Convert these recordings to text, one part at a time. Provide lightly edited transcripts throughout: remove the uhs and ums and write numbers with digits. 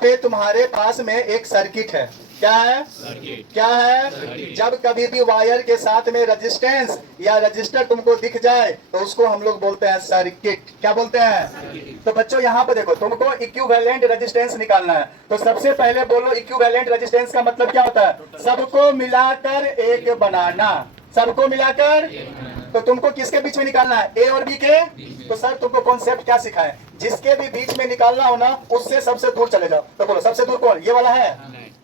पे तुम्हारे पास में एक सर्किट है। क्या है? क्या है? जब कभी भी वायर के साथ में रेजिस्टेंस या रजिस्टर तुमको दिख जाए तो उसको हम लोग बोलते हैं सर्किट। क्या बोलते हैं? तो बच्चों यहाँ पे देखो, तुमको इक्विवेलेंट रेजिस्टेंस निकालना है। तो सबसे पहले बोलो इक्विवेलेंट रेजिस्टेंस का मतलब क्या होता है? सबको मिलाकर एक बनाना। सबको मिलाकर। तो तुमको किसके बीच में निकालना है? ए और बी के। तो सर तुमको कॉन्सेप्ट क्या सिखाएं? जिसके भी बीच में निकालना हो ना उससे सबसे दूर चले जाओ। तो बोलो सबसे दूर कौन? ये वाला है?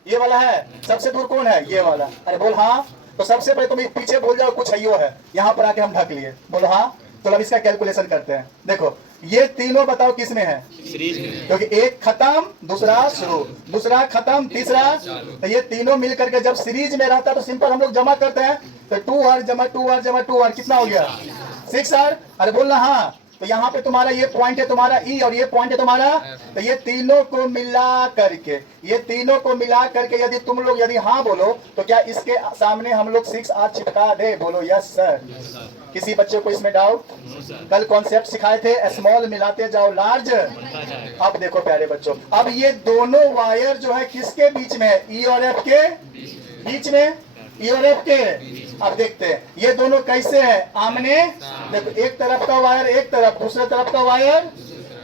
ये वाला है? सबसे दूर कौन है? ये वाला। अरे बोल हाँ। तो सबसे पहले तुम पीछे भूल जाओ कुछ है है, यहाँ पर आके हम ढक लिए। बोलो हाँ। तो अब इसका कैलकुलेशन करते हैं। देखो ये तीनों बताओ किस में है? क्योंकि एक खत्म दूसरा शुरू, दूसरा खत्म तीसरा। तो ये तीनों मिल करके जब सीरीज में रहता है तो सिंपल हम लोग जमा करते हैं। तो 2R जमा 2R जमा 2R कितना हो गया? 6R। अरे बोलना हाँ। तो यहाँ पे तुम्हारा ये पॉइंट है तुम्हारा ई और ये पॉइंट है तुम्हारा। तो ये तीनों को मिला करके, ये तीनों को मिला करके यदि तुम लोग यदि हाँ बोलो तो क्या इसके सामने हम लोग 6R चिपका दे? बोलो यस सर। किसी बच्चे को इसमें डाउट? कल कॉन्सेप्ट सिखाए थे स्मॉल मिलाते जाओ लार्ज। अब देखो प्यारे बच्चों, अब ये दोनों वायर जो है किसके बीच में है? ई और एफ के बीच में। ई और एफ के। अब देखते हैं ये दोनों कैसे है? आमने। देखो एक तरफ का वायर एक तरफ, दूसरे तरफ का वायर।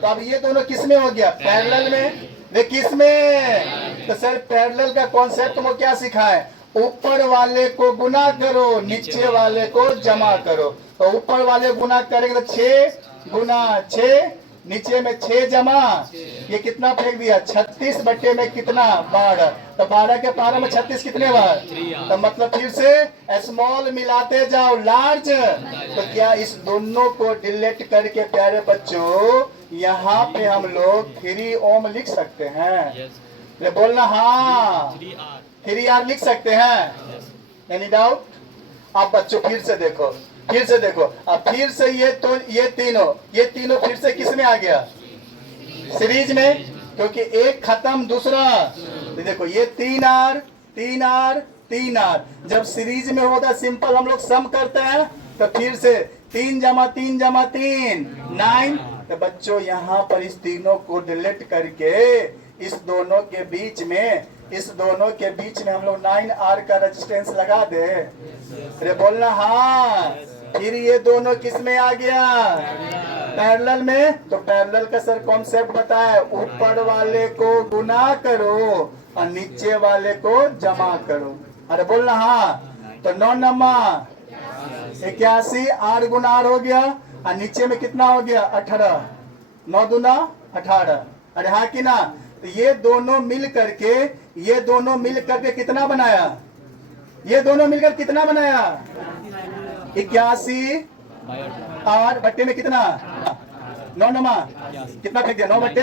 तो अब ये दोनों किस में हो गया? पैरेलल में। देख किस में? तो सर पैरेलल का कॉन्सेप्ट तुमको क्या सिखाए? ऊपर वाले को गुना करो, नीचे वाले को जमा करो। तो ऊपर वाले गुना करेंगे तो 6 गुना 6, नीचे में 6 जमा, ये कितना फेंक दिया? 36 बटे में कितना? 12। तो 12 के पारा में 36 कितने बार? तो मतलब फिर से स्मॉल मिलाते जाओ लार्ज। तो क्या इस दोनों को डिलीट करके प्यारे बच्चों यहाँ पे हम लोग 3 ओम लिख सकते हैं? ये बोलना हाँ। 3R लिख सकते हैं? Any doubt? अब बच्चों फिर से देखो, फिर से देखो। अब फिर से ये तीनों फिर से किस में आ गया? सीरीज में। क्योंकि एक खत्म दूसरा। देखो ये 3R 3R 3R जब सीरीज में होता सिंपल हम लोग सम करते हैं। तो फिर से 3 जमा 3 जमा 3 9। तो बच्चों यहाँ पर इस तीनों को डिलीट करके इस दोनों के बीच में हम लोग 9R का रेजिस्टेंस लगा दे। अरे बोलना हाँ। फिर ये दोनों किस में आ गया? पैरेलल में। तो पैरेलल का सर कॉन्सेप्ट बताया, ऊपर वाले को गुना करो और नीचे वाले को जमा करो। अरे बोलना हाँ। तो 9 नमा 81 R गुना R हो गया और नीचे में कितना हो गया? 18। 9 दूना 18। अरे हाँ कि ना? तो ये दोनों मिल करके कितना बनाया? ये दोनों मिलकर कितना बनाया? 81 R बट्टे में कितना? 9 नमा कितना फेंक दिया? 9 बट्टे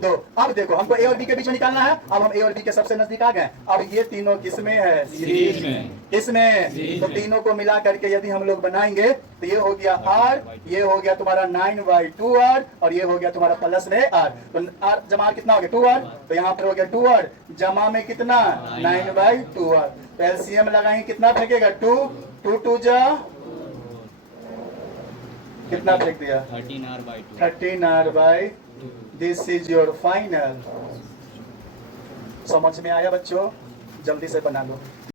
2। अब देखो हमको ए और बी के बीच में निकालना है। अब हम ए और बी के सबसे नजदीक आ गए। अब ये तीनों किसमें है? सीरीज में। किसमें? तो तीनों को मिला करके यदि हम लोग बनाएंगे तो ये हो गया R, ये हो गया तुम्हारा 9/2R और ये हो गया तुम्हारा प्लस में R। तो R जमा कितना हो गया? 2R। तो यहाँ पर हो गया 2R जमा में कितना? 9/2R। तो एलसीएम लगाएंगे कितना फेंकेगा? 2 2 जा कितना फेंक दिया? 13R/2। 13R/2। This is your final. समझ में आया बच्चों? जल्दी से बना लो।